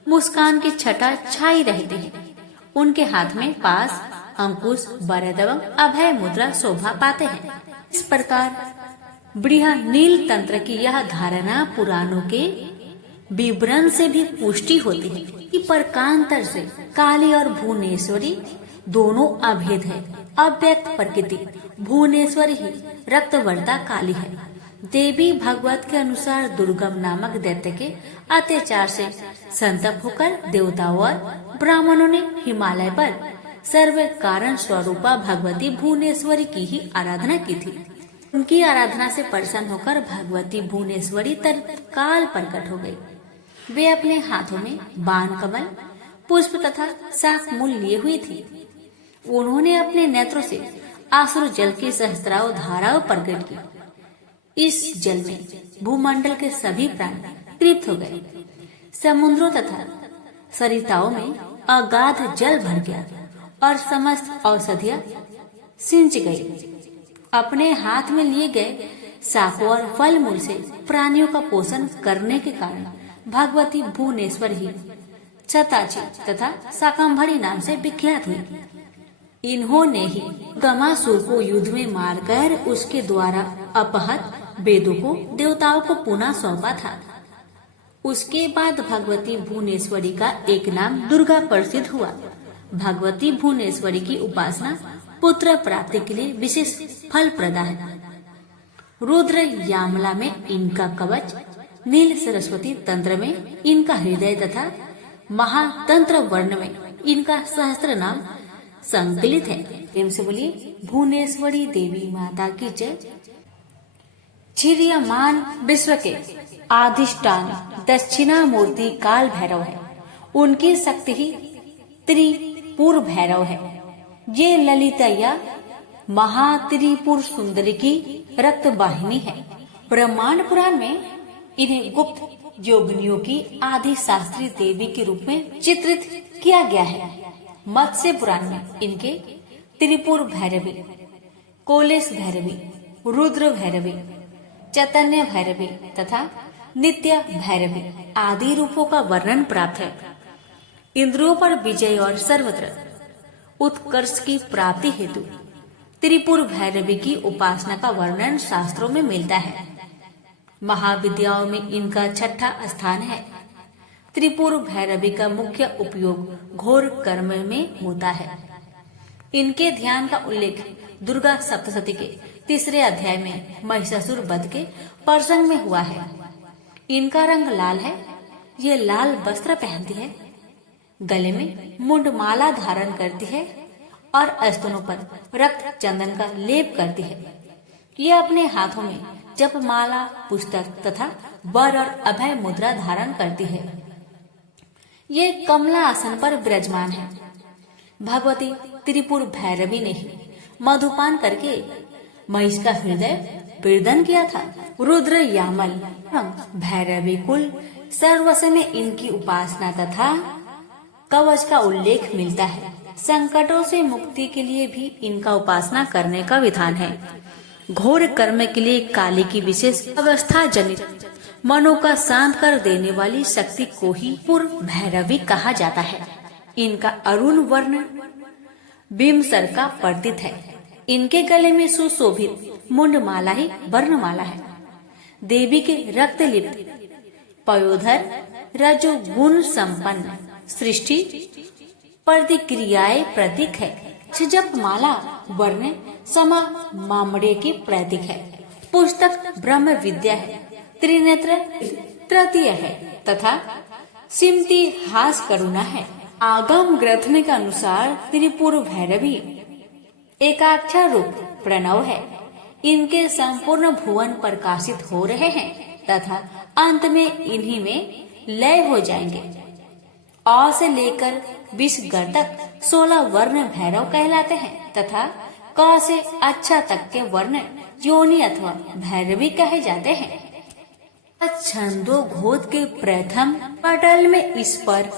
मुस्कान की छटा छाई रहती है। उनके हाथ में पास, अंकुश, वरद एवं अभय मुद्रा शोभा पाते हैं। इस प्रकार बृहद नील तंत्र की यह धारणा पुराणों के विवरण से भी पुष्टि होती है कि प्रकारांतर से काली और भुवनेश्वरी दोनों अभेद है। अव्यक्त प्रकृति भुवनेश्वरी ही रक्तवर्ता काली है। देवी भागवत के अनुसार दुर्गम नामक दैत्य के अत्याचार से संतप्त होकर देवताओं और ब्राह्मणों ने हिमालय पर सर्व कारण स्वरूपा भगवती भुवनेश्वरी की ही आराधना की थी। उनकी आराधना से प्रसन्न होकर भगवती भुवनेश्वरी तत्काल प्रकट हो गई। वे अपने हाथों में बाण कमल, पुष्प तथा शाख मूल लिए हुई थी। उन्होंने अपने नेत्रों से आसुर जल की सहस्त्राओं धाराओं प्रकट की। इस जल में भूमंडल के सभी प्राणी तृप्त हो गए। समुद्रों तथा सरिताओं में अगाध जल भर गया और समस्त औषधियां सिंच गई। अपने हाथ में लिए गए शाखों और फल मूल से प्राणियों का पोषण करने के कारण भगवती भुवनेश्वर ही शताची तथा शाकंभरी नाम से विख्यात हुई। इन्होंने ही गमासुर को युद्ध में मारकर उसके द्वारा अपहत वेदों को देवताओं को पुनः सौंपा था। उसके बाद भगवती भुवनेश्वरी का एक नाम दुर्गा प्रसिद्ध हुआ। भगवती भुवनेश्वरी की उपासना पुत्र प्राप्ति के लिए विशेष फल प्रदा है। रुद्र यामला में इनका कवच, नील सरस्वती तंत्र में इनका हृदय तथा महातंत्र वर्ण में इनका सहस्त्र नाम संकलित है। प्रेम से बोलिए भुवनेश्वरी देवी माता की जय। क्षीरियमान विश्व के अधिष्ठान दक्षिणा मूर्ति काल भैरव है। उनकी शक्ति ही त्रिपुर भैरव है। ये ललितया महात्रिपुर सुंदरी की रक्त वाहिनी है। ब्रह्मांड पुराण में इन्हें गुप्त योगिनियों की आदि शास्त्री देवी के रूप में चित्रित किया गया है। मत्स्य पुराण में इनके त्रिपुर भैरवी, कोलेश भैरवी, रुद्र भैरवी, चैतन्य भैरवी तथा नित्य भैरवी आदि रूपों का वर्णन प्राप्त है। इंद्रियों पर विजय और सर्वत्र उत्कर्ष की प्राप्ति हेतु त्रिपुर भैरवी की उपासना का वर्णन शास्त्रों में मिलता है। महाविद्याओं में इनका छठा स्थान है। त्रिपुर भैरवी का मुख्य उपयोग घोर कर्म में होता है। इनके ध्यान का उल्लेख दुर्गा सप्तशती के 3 अध्याय में महिषासुर वध के प्रसंग में हुआ है। इनका रंग लाल है। ये लाल वस्त्र पहनती है, गले में मुंडमाला धारण करती है और स्तनों पर रक्त चंदन का लेप करती है। ये अपने हाथों में जपमाला, पुस्तक तथा वर और अभय मुद्रा धारण करती है। ये कमला आसन पर विराजमान है। भगवती त्रिपुर भैरवी ने ही मधुपान करके महिष का हृदय पीड़न किया था। रुद्र यामल भैरवी कुल सर्वस्व में इनकी उपासना तथा कवच का उल्लेख मिलता है। संकटों से मुक्ति के लिए भी इनका उपासना करने का विधान है। घोर कर्म के लिए काली की विशेष अवस्था जनित मनो का शांत कर देने वाली शक्ति को ही पूर्व भैरवी कहा जाता है। इनका अरुण वर्ण बिम्सर का प्रतीत है। इनके गले में सुशोभित मुंडमाला ही वर्णमाला है। देवी के रक्त लिप्त पयोधर रजोगुण संपन्न सृष्टि प्रतिक्रियाएं प्रतीक है। जप माला वर्ण समा मामड़े की प्रतीक है। पुस्तक ब्रह्म विद्या है। त्रिनेत्र तृतीय है तथा सिमती हास करुणा है। आगम ग्रंथ के अनुसार त्रिपुर भैरवी एकाक्षर रूप प्रणव है। इनके संपूर्ण भुवन प्रकाशित हो रहे हैं तथा अंत में इन्हीं में लय हो जाएंगे। अ से लेकर 20 गर तक 16 वर्ण भैरव कहलाते हैं तथा क से अच्छा तक के वर्ण योनि अथवा भैरवी कहे जाते हैं। छंदो घोष के प्रथम पटल में इस पर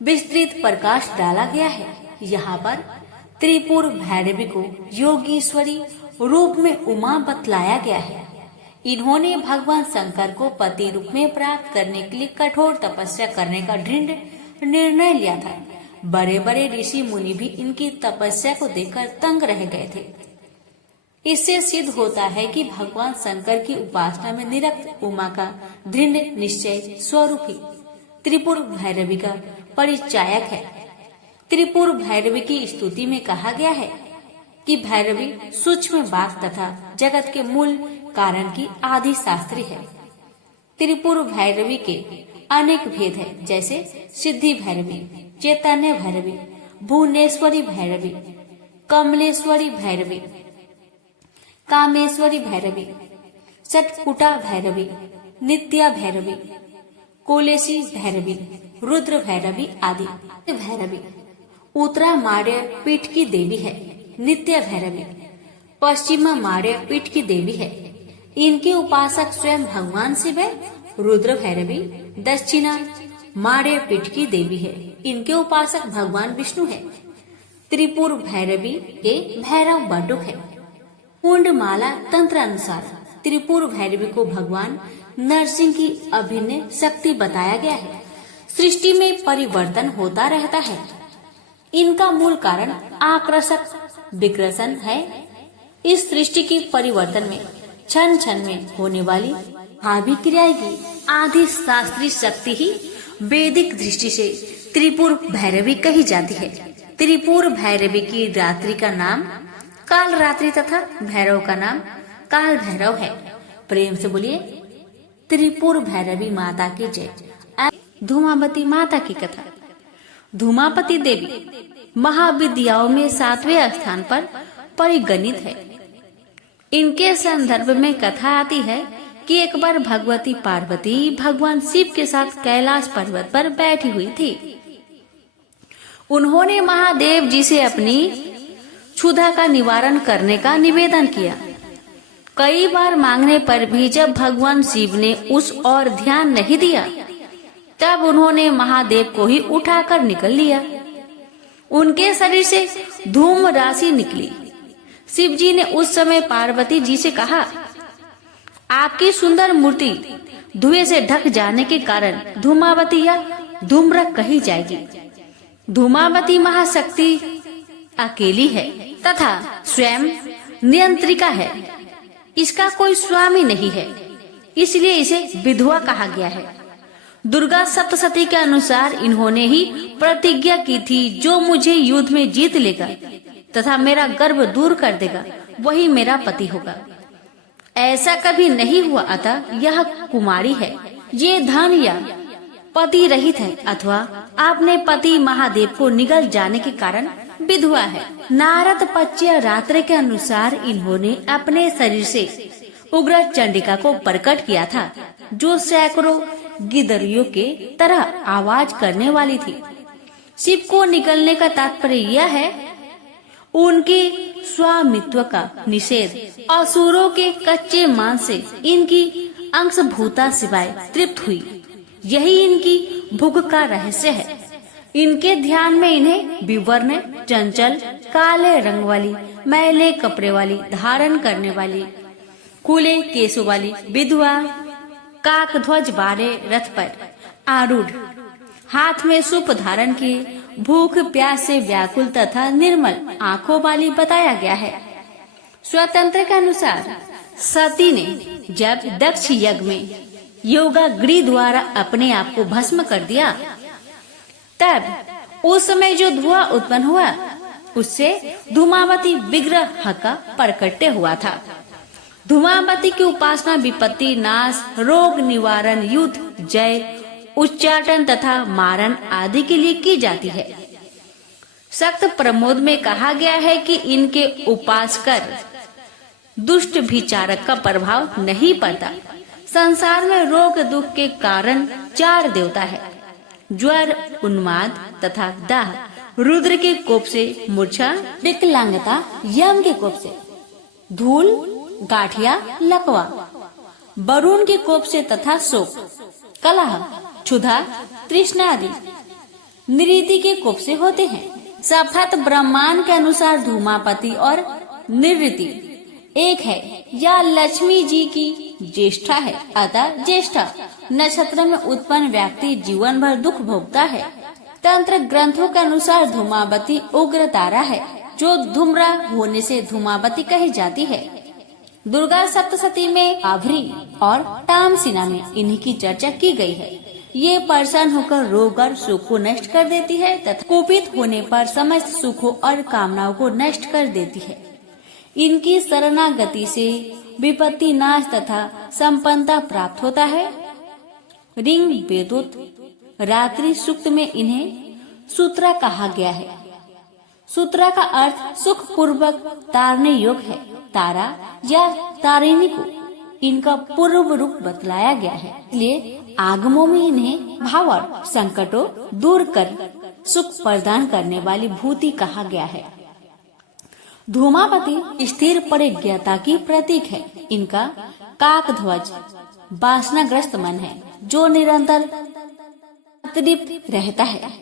विस्तृत प्रकाश डाला गया है। यहाँ पर त्रिपुर भैरवी को योगीश्वरी रूप में उमा बतलाया गया है। इन्होंने भगवान शंकर को पति रूप में प्राप्त करने के लिए कठोर तपस्या करने का दृढ़ निर्णय लिया था। बड़े बड़े ऋषि मुनि भी इनकी तपस्या को देखकर तंग रह गए थे। इससे सिद्ध होता है कि भगवान शंकर की उपासना में निरक्त उमा का दृढ़ निश्चय स्वरूप ही त्रिपुर भैरवी का परिचायक है। त्रिपुर भैरवी की स्तुति में कहा गया है कि भैरवी सूक्ष्म बात तथा जगत के मूल कारण की आदि शास्त्री है। त्रिपुर भैरवी के अनेक भेद है, जैसे सिद्धि भैरवी, चैतन्य भैरवी, भुवनेश्वरी भैरवी, कमलेश्वरी भैरवी, कामेश्वरी भैरवी, सटपुटा भैरवी, नित्या भैरवी, कोलेशी भैरवी, रुद्र भैरवी आदि। भैरवी उत्तरा मार्य पीठ की देवी है। नित्य भैरवी पश्चिमा मार्य पीठ की देवी है। इनके उपासक स्वयं भगवान शिव है। रुद्र भैरवी दक्षिणा मार्य पीठ की देवी है। इनके उपासक भगवान विष्णु है। त्रिपुर भैरवी के भैरव बटुक है। कुंडमाला तंत्र अनुसार त्रिपुर भैरवी को भगवान नरसिंह की अभिन्न शक्ति बताया गया है। सृष्टि में परिवर्तन होता रहता है। इनका मूल कारण आकर्षक विकर्षण है। इस सृष्टि के परिवर्तन में क्षण क्षण में होने वाली भावी क्रियाएं की आदि शास्त्रीय शक्ति ही वैदिक दृष्टि से त्रिपुर भैरवी कही जाती है। त्रिपुर भैरवी की रात्रि का नाम काल रात्रि तथा भैरव का नाम काल भैरव है। प्रेम से बोलिए त्रिपुर भैरवी माता की जय। धूमावती माता की कथा। धूमावती देवी महाविद्याओं में 7वें स्थान पर परिगणित है। इनके संदर्भ में कथा आती है कि एक बार भगवती पार्वती भगवान शिव के साथ कैलाश पर्वत पर बैठी हुई थी। उन्होंने महादेव जी से अपनी क्षुधा का निवारण करने का निवेदन किया। कई बार मांगने पर भी जब भगवान शिव ने उस ओर ध्यान नहीं दिया, तब उन्होंने महादेव को ही उठाकर निकल लिया। उनके शरीर से धूम राशि निकली। शिव जी ने उस समय पार्वती जी से कहा, आपकी सुंदर मूर्ति धुएं से ढक जाने के कारण धूमावती या धूम्र कही जाएगी। धूमावती महाशक्ति अकेली है तथा स्वयं नियंत्रिका है। इसका कोई स्वामी नहीं है, इसलिए इसे विधवा कहा गया है। दुर्गा सप्तशती के अनुसार इन्होंने ही प्रतिज्ञा की थी, जो मुझे युद्ध में जीत लेगा तथा मेरा गर्व दूर कर देगा, वही मेरा पति होगा। ऐसा कभी नहीं हुआ, अतः यह कुमारी है। ये धन या पति रहित है अथवा अपने पति महादेव को निगल जाने के कारण विधवा है। नारद पच्य रात्र के अनुसार इन्होंने अपने शरीर से उग्र चंडिका को प्रकट किया था, जो सैकड़ों गिदरियों के तरह आवाज करने वाली थी। शिव को निकलने का तात्पर्य यह है, उनके स्वामित्व का निषेध। असुरों के कच्चे मांस से इनकी अंशभूता सिवाय तृप्त हुई, यही इनकी भूख का रहस्य है। इनके ध्यान में इन्हें विवर्ण, चंचल, काले रंग वाली, मैले कपड़े वाली, धारण करने वाली, खुले केसों वाली विधवा, काक ध्वज वाले रथ पर आरूढ़, हाथ में सूप धारण किए, भूख प्यास से व्याकुल तथा निर्मल आंखों वाली बताया गया है। स्वतंत्र के अनुसार सती ने जब दक्ष यज्ञ में योगाग्नि द्वारा अपने आप को भस्म कर दिया, तब उस समय जो धुआं उत्पन्न हुआ, उससे धूमावती विग्रह का प्रकट्य हुआ था। धूमावती की उपासना विपत्ति नाश, रोग निवारण, युद्ध, जय, उच्चाटन तथा मारण आदि के लिए की जाती है। सक्त प्रमोद में कहा गया है कि इनके उपास कर दुष्ट विचारक का प्रभाव नहीं पड़ता। संसार में रोग दुख के कारण 4 देवता है, ज्वर, उन्माद तथा दाह। रुद्र के कोप से मूर्छा, विकलांगता, यम के कोप से धूल, गाठिया, लकवा, वरुण के कोप से तथा शोक, कलह, क्षुधा, तृष्णा आदि निरीति के कोप से होते हैं। सफत ब्रह्मांड के अनुसार धूमावती और निवृत्ति एक है। यह लक्ष्मी जी की ज्येष्ठा है, अतः ज्येष्ठा नक्षत्र में उत्पन्न व्यक्ति जीवन भर दुख भोगता है। तंत्र ग्रंथों के अनुसार धूमावती उग्र तारा है, जो धूम्रा होने से धूमावती कही जाती है। दुर्गा सप्तशती में आभरी और तामसिना में इन्हीं की चर्चा की गई है। ये प्रसन्न होकर रोग और सुख को नष्ट कर देती है तथा कुपित होने पर समस्त सुखों और कामनाओं को नष्ट कर देती है। इनकी शरणागति से विपत्ति नाश तथा संपन्नता प्राप्त होता है। ऋग वेदोक्त रात्रि सूक्त में इन्हें सूत्रा कहा गया है। सूत्रा का अर्थ सुख पूर्वक तारने योग्य है। तारा या तारिणी को इनका पूर्व रूप बतलाया गया है, इसलिए आगमों में इन्हें भावार्थ संकटों दूर कर सुख प्रदान करने वाली भूति कहा गया है। धूमावती स्थिर परिज्ञता की प्रतीक है। इनका काक ध्वज वासनाग्रस्त मन है जो निरंतर तृप्त रहता है।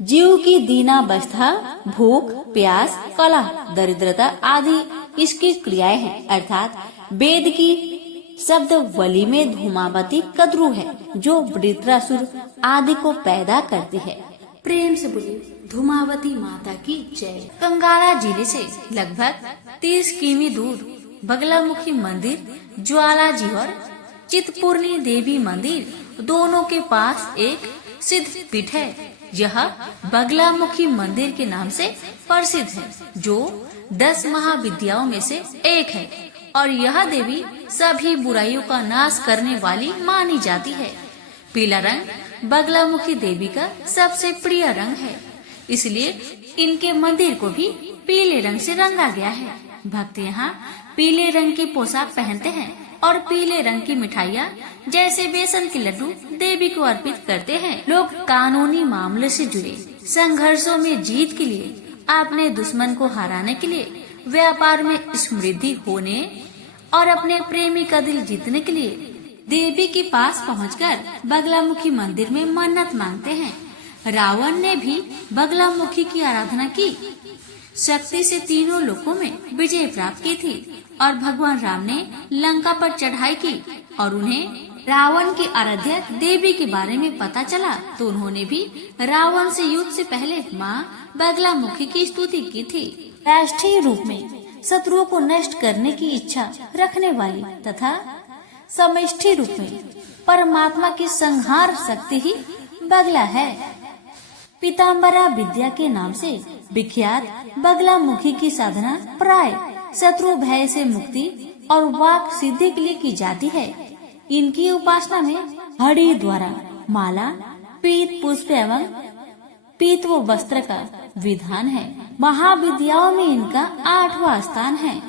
जीव की दीनावस्था, भूख, प्यास, कलह, दरिद्रता आदि इसकी क्रियाएं हैं। अर्थात वेद की शब्द वली में धूमावती कद्रू है जो वृत्रासुर आदि को पैदा करती है। प्रेम से बोलिए धूमावती माता की जय। कंगारा जिले से लगभग 30 किमी दूर बगलामुखी मंदिर, ज्वाला जी और चितपूर्णी देवी मंदिर दोनों के पास एक सिद्ध पीठ है। यह बगलामुखी मंदिर के नाम से प्रसिद्ध है, जो 10 महाविद्याओं में से एक है और यह देवी सभी बुराइयों का नाश करने वाली मानी जाती है। पीला रंग बगलामुखी देवी का सबसे प्रिय रंग है, इसलिए इनके मंदिर को भी पीले रंग से रंगा गया है। भक्त यहाँ पीले रंग की पोशाक पहनते हैं और पीले रंग की मिठाइयाँ जैसे बेसन के लड्डू देवी को अर्पित करते हैं। लोग कानूनी मामले से जुड़े संघर्षों में जीत के लिए, अपने दुश्मन को हराने के लिए, व्यापार में समृद्धि होने और अपने प्रेमी का दिल जीतने के लिए देवी के पास पहुंचकर बगलामुखी मंदिर में मन्नत मांगते हैं। रावण ने भी बगलामुखी की आराधना की, शक्ति से तीनों लोकों में विजय प्राप्त की थी और भगवान राम ने लंका पर चढ़ाई की और उन्हें रावण की आराध्या देवी के बारे में पता चला तो उन्होंने भी रावण से युद्ध से पहले माँ बगलामुखी की स्तुति की थी। राष्ट्रीय रूप में शत्रुओं को नष्ट करने की इच्छा रखने वाली तथा समष्टि रूप में परमात्मा की संहार शक्ति ही बगला है। पीताम्बरा विद्या के नाम से विख्यात बगलामुखी की साधना प्राय शत्रु भय से मुक्ति और वाक सिद्धि के लिए की जाती है। इनकी उपासना में हड़ी द्वारा माला, पीत पुष्प एवं पीत व वस्त्र का विधान है। महाविद्याओं में इनका 8वां स्थान है।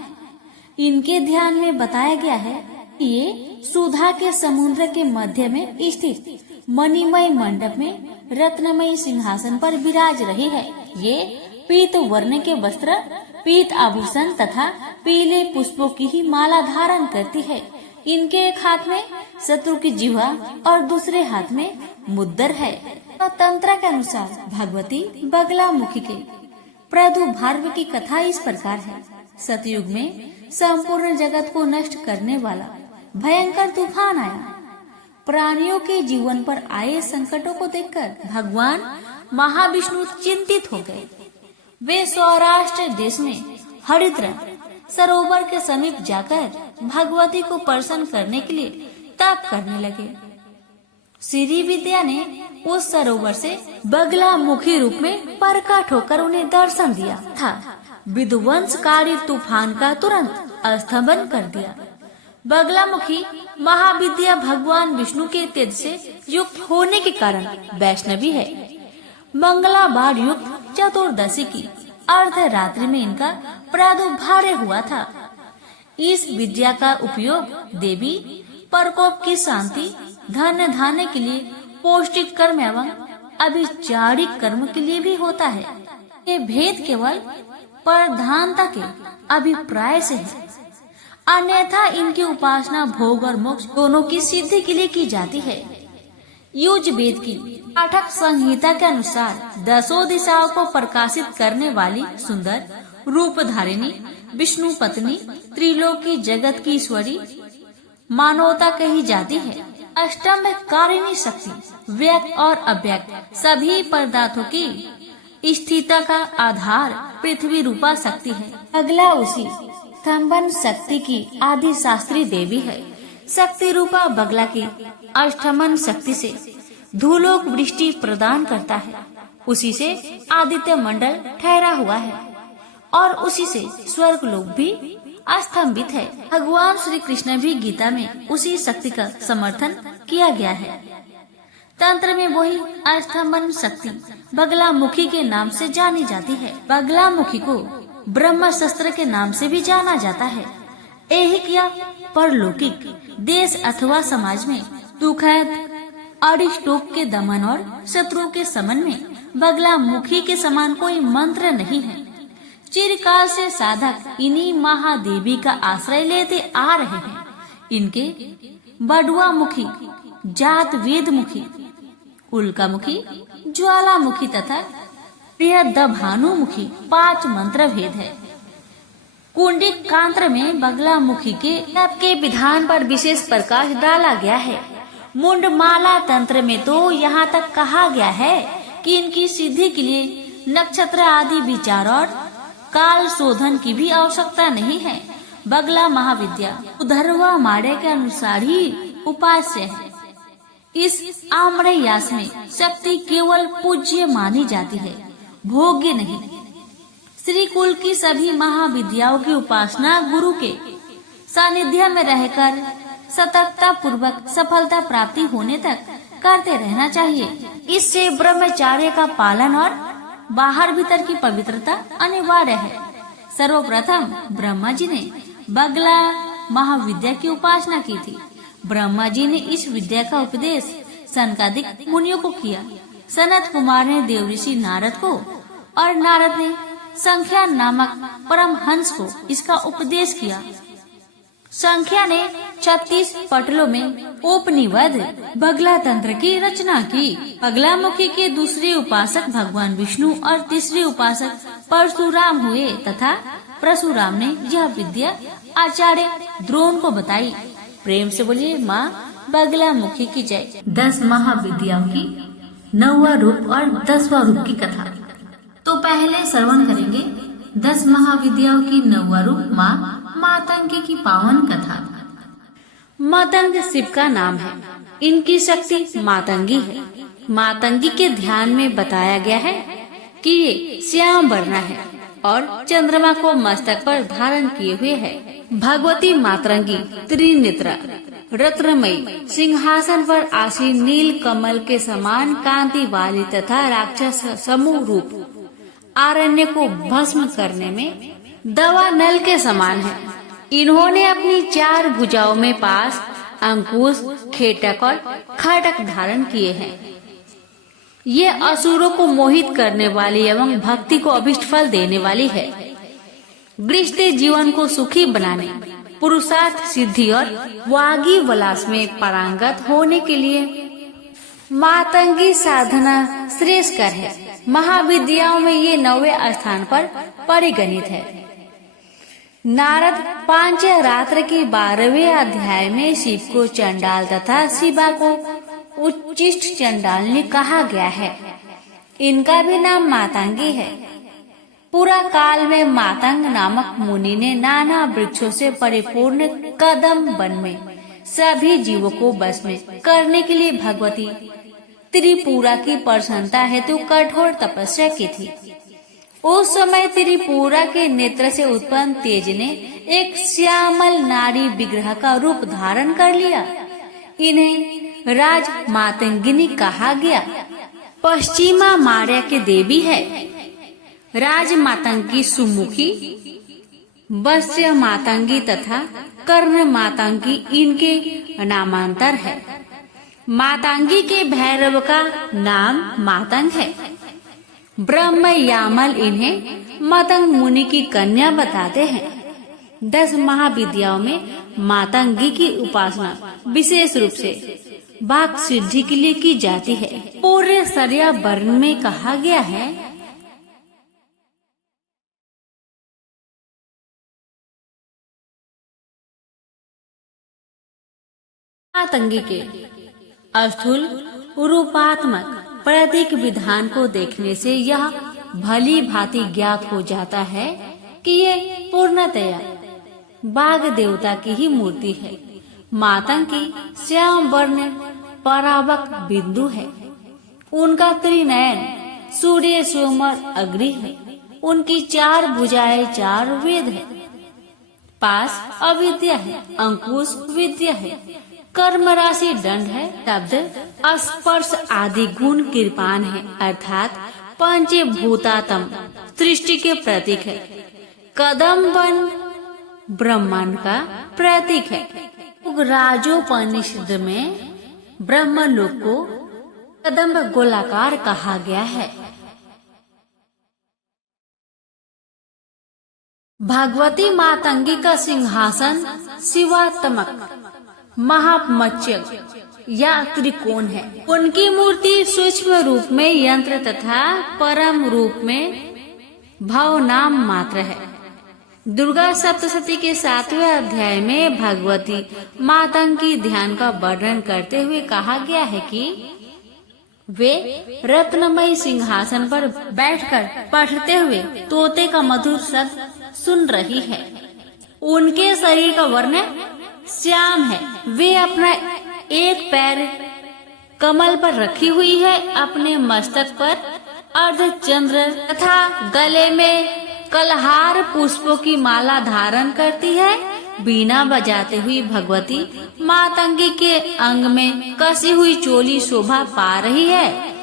इनके ध्यान में बताया गया है कि ये सुधा के समुद्र के मध्य में स्थित मणिमय मंडप में रत्नमय सिंहासन पर विराज रही है। ये पीत वर्ण के वस्त्र, पीत आभूषण तथा पीले पुष्पों की ही माला धारण करती है। इनके एक हाथ में शत्रु की जिह्वा और दूसरे हाथ में मुद्दर है। तंत्र के अनुसार भगवती बगलामुखी के प्रादुर्भाव की कथा इस प्रकार है। सतयुग में संपूर्ण जगत को नष्ट करने वाला भयंकर तूफान आया। प्राणियों के जीवन पर आए संकटों को देखकर भगवान महाविष्णु चिंतित हो गए। वे सौराष्ट्र देश में हरिद्रा सरोवर के समीप जाकर भगवती को प्रसन्न करने के लिए तप करने लगे। श्री विद्या ने उस सरोवर से बगलामुखी रूप में प्रकट होकर उन्हें दर्शन दिया था। विध्वंसकारी तूफान का तुरंत स्तंभन कर दिया। बगलामुखी महाविद्या भगवान विष्णु के तेज से युक्त होने के कारण वैष्णवी है। मंगलावार युक्त चतुर्दशी की अर्धरात्रि में इनका प्रादुर्भाव हुआ था। इस विद्या का उपयोग देवी प्रकोप की शांति, धन धान्य के लिए, पौष्टिक कर्म एवं अभिचारिक कर्म के लिए भी होता है। ये भेद केवल प्रधानता के अभिप्राय से है, अन्यथा इनकी उपासना भोग और मोक्ष दोनों की सिद्धि के लिए की जाती है। युज वेद की पाठक संहिता के अनुसार 10 दिशाओं को प्रकाशित करने वाली सुंदर रूप धारिणी विष्णु पत्नी त्रिलोकी जगत की ईश्वरी मानवता कही जाती है। अष्टम कारिणी शक्ति व्यक्त और अव्यक्त सभी पदार्थों की स्थिति का आधार पृथ्वी रूपा शक्ति है। अगला उसी स्तंभन शक्ति की आदि शास्त्री देवी है। शक्ति रूपा बगला की अष्टमन शक्ति से धूलोक वृष्टि प्रदान करता है। उसी से आदित्य मंडल ठहरा हुआ है और उसी से स्वर्ग लोक भी स्तंभित है। भगवान श्री कृष्ण भी गीता में उसी शक्ति का समर्थन किया गया है। तंत्र में वही अस्तंभन शक्ति बगलामुखी के नाम से जानी जाती है। बगलामुखी को ब्रह्म शस्त्र के नाम से भी जाना जाता है। ऐहिक या परलौकिक देश अथवा समाज में दुखद अरिष्टोप के दमन और शत्रुओं के समन में बगलामुखी के समान कोई मंत्र नहीं है। चिरकाल से साधक इन्हीं महादेवी का आश्रय लेते आ रहे हैं। इनके बडुआ मुखी, जात वेद मुखी, उल्का मुखी, ज्वालामुखी तथा बृहदभानुमुखी 5 मंत्र भेद है। कुंडिक कांत्र में बगलामुखी के विधान पर विशेष प्रकाश डाला गया है। मुंडमाला तंत्र में तो यहाँ तक कहा गया है कि इनकी सिद्धि के लिए नक्षत्र आदि विचार और काल शोधन की भी आवश्यकता नहीं है। बगला महाविद्या उधरवा माड़े के अनुसार ही उपास्य है। इस आम्रयास में शक्ति केवल पूज्य मानी जाती है, भोग्य नहीं। श्री कुल की सभी महाविद्याओं की उपासना गुरु के सानिध्य में रहकर सतर्कता पूर्वक सफलता प्राप्ति होने तक करते रहना चाहिए। इससे ब्रह्मचार्य का पालन और बाहर भीतर की पवित्रता अनिवार्य है। सर्वप्रथम ब्रह्मा जी ने बगला महाविद्या की उपासना की थी। ब्रह्मा जी ने इस विद्या का उपदेश सनकादिक मुनियों को किया। सनत कुमार ने देवऋषि नारद को और नारद ने संख्या नामक परमहंस को इसका उपदेश किया। संख्या ने 36 पटलों में उपनिषद बगला तंत्र की रचना की। बगलामुखी के दूसरे उपासक भगवान विष्णु और तीसरे उपासक परशुराम हुए तथा परशुराम ने यह विद्या आचार्य द्रोण को बताई। प्रेम से बोलिए माँ बगलामुखी की जय। 10 महाविद्याओं की 9वां रूप और 10वां रूप की कथा। तो पहले श्रवण करेंगे 10 महाविद्याओं की 9वां रूप माँ मातंगी की पावन कथा। मातंग शिव का नाम है। इनकी शक्ति मातंगी है। मातंगी के ध्यान में बताया गया है कि ये श्याम वर्ण है और चंद्रमा को मस्तक पर धारण किए हुए है। भगवती मातंगी त्रिनेत्रा रत्नमयी सिंहासन पर आसीन नील कमल के समान कांति वाली तथा राक्षस समूह रूप आरण्य को भस्म करने में दवा नल के समान है। इन्होंने अपनी 4 भुजाओं में पास, अंकुश, खेटक और खड़क धारण किए हैं। ये असुरों को मोहित करने वाली एवं भक्ति को अभिष्ट फल देने वाली है। गृहस्थ जीवन को सुखी बनाने, पुरुषार्थ सिद्धि और वागी विलास में पारंगत होने के लिए मातंगी साधना श्रेष्ठकर है। महाविद्याओं में ये 9वें स्थान पर परिगणित है। नारद पांचरात्र के 12वें अध्याय में शिव को चंडाल तथा शिवा को उच्चिष्ट चंडालनी कहा गया है। इनका भी नाम मातंगी है। पूरा काल में मातंग नामक मुनि ने नाना वृक्षों से परिपूर्ण कदम वन में सभी जीवों को बस में करने के लिए भगवती त्रिपुरा की प्रसन्नता हेतु कठोर तपस्या की थी। उस समय त्रिपुरा के नेत्र से उत्पन्न तेज ने एक श्यामल नारी विग्रह का रूप धारण कर लिया। इन्हें राज मातंगिनी कहा गया। पश्चिमा मार्या के देवी है। राज मातंगी सुमुखी, वत्स्य मातंगी तथा कर्ण मातंगी इनके नामांतर है। मातंगी के भैरव का नाम मातंग है। ब्रह्म यामल इन्हें मतंग मुनि की कन्या बताते हैं। 10 महाविद्याओं में मातंगी की उपासना विशेष रूप से वाक सिद्धि के लिए की जाती है। पूर्व सरिया वर्ण में कहा गया है, मातंगी के अस्थूल रूपात्मक प्रतीक विधान को देखने से यह भली भांति ज्ञात हो जाता है कि ये पूर्णतया बाघ देवता की ही मूर्ति है। मातंगी श्याम वर्ण परावक बिंदु है। उनका त्रिनयन सूर्य सोम और अग्नि है। उनकी 4 भुजाएं 4 वेद है। पास अविद्या है, अंकुश विद्या है, कर्म राशि दंड है, शब्द स्पर्श आदि गुण कृपान है, अर्थात पंचभूतात्म सृष्टि के प्रतीक है। कदम वन ब्रह्मांड का प्रतीक है। राजोपनिषद में ब्रह्मलोक को कदम्ब गोलाकार कहा गया है। भगवती मातंगी का सिंहासन शिवात्मक महामत्स्य या त्रिकोण है। उनकी मूर्ति सूक्ष्म रूप में यंत्र तथा परम रूप में भावनाम मात्र है। दुर्गा सप्तशती के 7वें अध्याय में भगवती मातंगी ध्यान का वर्णन करते हुए कहा गया है कि वे रत्नमयी सिंहासन पर बैठकर पढ़ते हुए तोते का मधुर शब्द सुन रही है। उनके शरीर का वर्ण श्याम है। वे अपना एक पैर कमल पर रखी हुई है, अपने मस्तक पर अर्धचंद्र तथा गले में कलहार पुष्पों की माला धारण करती है। बीना बजाते हुई भगवती मातंगी के अंग में कसी हुई चोली शोभा पा रही है।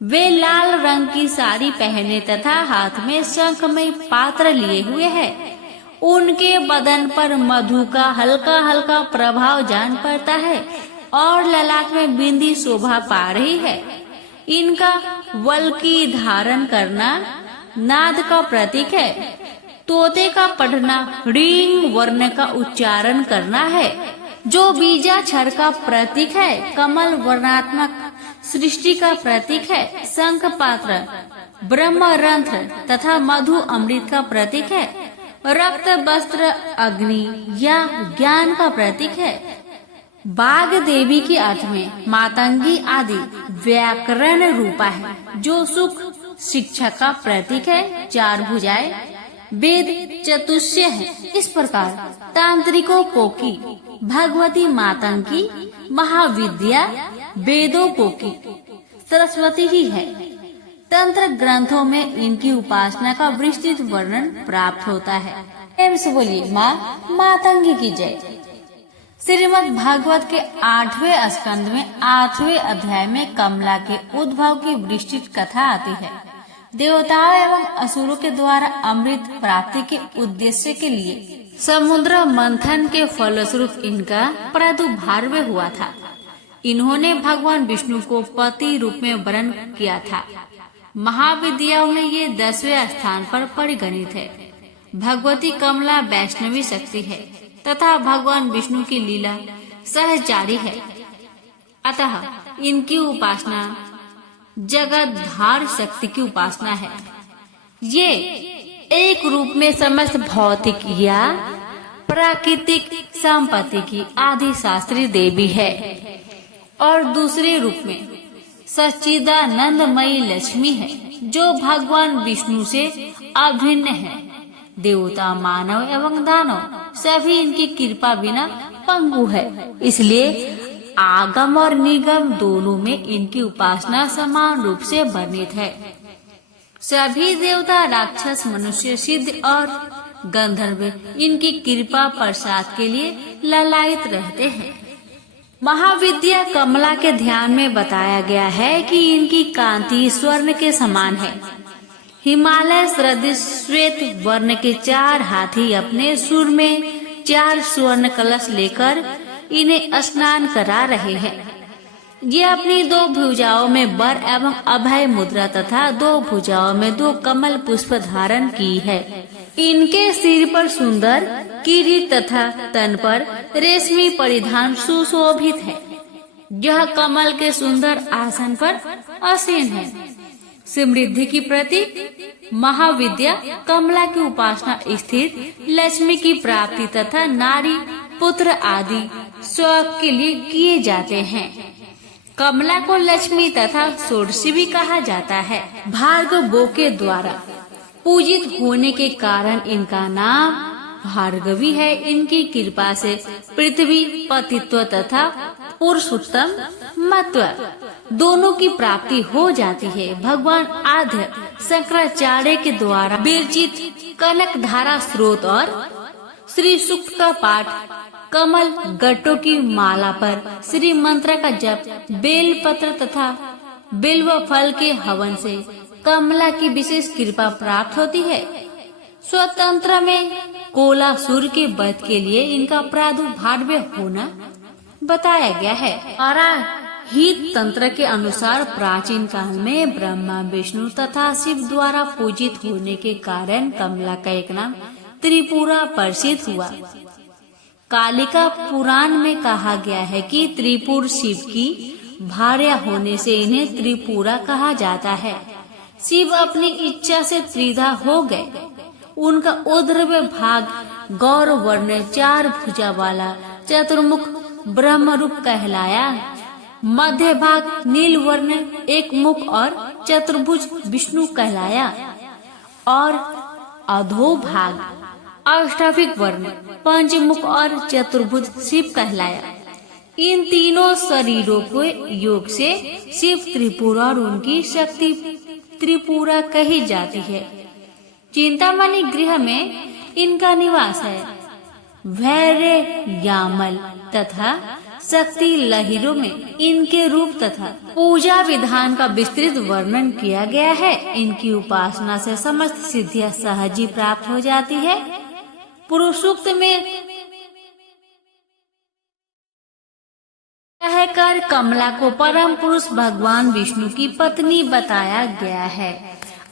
वे लाल रंग की साड़ी पहने तथा हाथ में शंखमय पात्र लिए हुए है। उनके बदन पर मधु का हल्का हल्का प्रभाव जान पड़ता है और ललाट में बिंदी शोभा पा रही है। इनका वल्की धारण करना नाद का प्रतीक है। तोते का पढ़ना ऋंग वर्ण का उच्चारण करना है, जो बीजाक्षर का प्रतीक है। कमल वर्णात्मक सृष्टि का प्रतीक है। शंख पात्र ब्रह्मरंध्र तथा मधु अमृत का प्रतीक है। रक्त वस्त्र अग्नि या ज्ञान का प्रतीक है। बाघ देवी के अर्थ में मातंगी आदि व्याकरण रूपा है, जो सुख शिक्षा का प्रतीक है। 4 भुजाएं वेद चतुष्य है। इस प्रकार तांत्रिकों को की भगवती मातंगी महाविद्या वेदों को की सरस्वती ही है। तंत्र ग्रंथों में इनकी उपासना का विस्तृत वर्णन प्राप्त होता है। प्रेम से बोलिए माँ मातंगी की जय। श्रीमद् भागवत के 8वें स्कंद में 8वें अध्याय में कमला के उद्भव की विस्तृत कथा आती है। देवताओं एवं असुरों के द्वारा अमृत प्राप्ति के उद्देश्य के लिए समुद्र मंथन के फलस्वरूप इनका प्रादुर्भाव हुआ था। इन्होंने भगवान विष्णु को पति रूप में वरण किया था। महाविद्याओं में ये 10वें स्थान पर परिगणित है। भगवती कमला वैष्णवी शक्ति है तथा भगवान विष्णु की लीला सहचारी है। अतः इनकी उपासना जगतधार शक्ति की उपासना है। ये एक रूप में समस्त भौतिक या प्राकृतिक संपत्ति की आदि शास्त्री देवी है और दूसरे रूप में सच्चिदानंदमयी लक्ष्मी है, जो भगवान विष्णु से अभिन्न है। देवता मानव एवं दानव सभी इनकी कृपा बिना पंगु है। इसलिए आगम और निगम दोनों में इनकी उपासना समान रूप से वर्णित है। सभी देवता राक्षस मनुष्य सिद्ध और गंधर्व इनकी कृपा प्रसाद के लिए ललायित रहते हैं। महाविद्या कमला के ध्यान में बताया गया है कि इनकी कांति स्वर्ण के समान है। हिमालय सदृश श्वेत वर्ण के 4 हाथी अपने सुर में 4 स्वर्ण कलश लेकर इन्हें स्नान करा रहे हैं। ये अपनी 2 भुजाओं में वर एवं अभय मुद्रा तथा 2 भुजाओं में 2 कमल पुष्प धारण की है। इनके सिर पर सुंदर किरीट तथा तन पर रेशमी परिधान सुशोभित है। यह कमल के सुंदर आसन पर आसीन है। समृद्धि की प्रतीक महाविद्या कमला की उपासना स्थित लक्ष्मी की प्राप्ति तथा नारी पुत्र आदि शौक के लिए किए जाते हैं। कमला को लक्ष्मी तथा षोडशी भी कहा जाता है। भार्गवों के द्वारा पूजित होने के कारण इनका नाम भार्गवी है। इनकी कृपा से पृथ्वी पतित्व तथा पुरुषोत्तम महत्व दोनों की प्राप्ति हो जाती है। भगवान आद्य शंकराचार्य के द्वारा विरचित कनक धारा स्रोत और श्री सूक्त का पाठ, कमल गट्टों की माला पर श्री मंत्र का जप, बेल पत्र तथा बिल्व फल के हवन से कमला की विशेष कृपा प्राप्त होती है। स्वतंत्र में कोलासुर के वध के लिए इनका प्रादुर्भाव होना बताया गया है। हित तंत्र के अनुसार प्राचीन काल में ब्रह्मा, विष्णु तथा शिव द्वारा पूजित होने के कारण कमला का एक नाम त्रिपुरा प्रसिद्ध हुआ। कालिका पुराण में कहा गया है कि त्रिपुर शिव की भार्या होने से इन्हें त्रिपुरा कहा जाता है। शिव अपनी इच्छा से त्रिधा हो गए। उनका ऊर्ध्व भाग गौर वर्ण 4 भुजा वाला चतुर्मुख ब्रह्म रूप कहलाया। मध्य भाग नील वर्ण 1 मुख और चतुर्भुज विष्णु कहलाया और अधो भाग अष्टाविक वर्ण 5 मुख और चतुर्भुज शिव कहलाया। इन तीनों शरीरों के योग से शिव त्रिपुरा और उनकी शक्ति त्रिपुरा कही जाती है। चिंतामणि गृह में इनका निवास है। भैरव यामल तथा शक्ति लहरों में इनके रूप तथा पूजा विधान का विस्तृत वर्णन किया गया है। इनकी उपासना से समस्त सिद्धियां सहज ही प्राप्त हो जाती है। पुरुषोक्त में कहकर कमला को परम पुरुष भगवान विष्णु की पत्नी बताया गया है।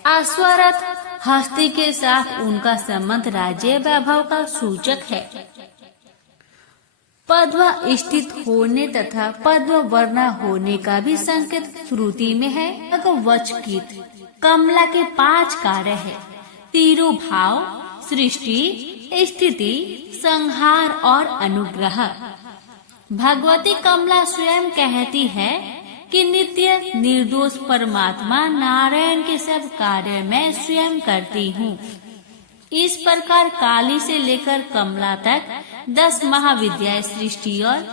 अश्वरथ हस्ती के साथ उनका संबंध राज्य वैभव का सूचक है। पद्म स्थित होने तथा पद्म वर्ण होने का भी संकेत श्रुति में है। भगवचकित कमला के 5 कार्य है। तिरुभाव, सृष्टि, स्थिति, संहार और अनुग्रह। भगवती कमला स्वयं कहती है कि नित्य निर्दोष परमात्मा नारायण के सब कार्य मैं स्वयं करती हूँ। इस प्रकार काली से लेकर कमला तक 10 महाविद्याएं सृष्टि और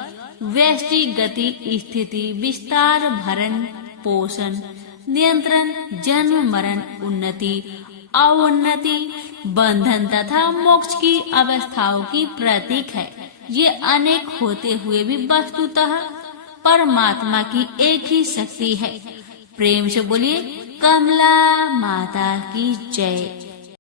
व्यष्टि, गति, स्थिति, विस्तार, भरण पोषण, नियंत्रण, जन्म मरण, उन्नति, अवोन्नति, बंधन तथा मोक्ष की अवस्थाओं की प्रतीक है। ये अनेक होते हुए भी वस्तुतः परमात्मा की एक ही शक्ति है। प्रेम से बोलिए कमला माता की जय।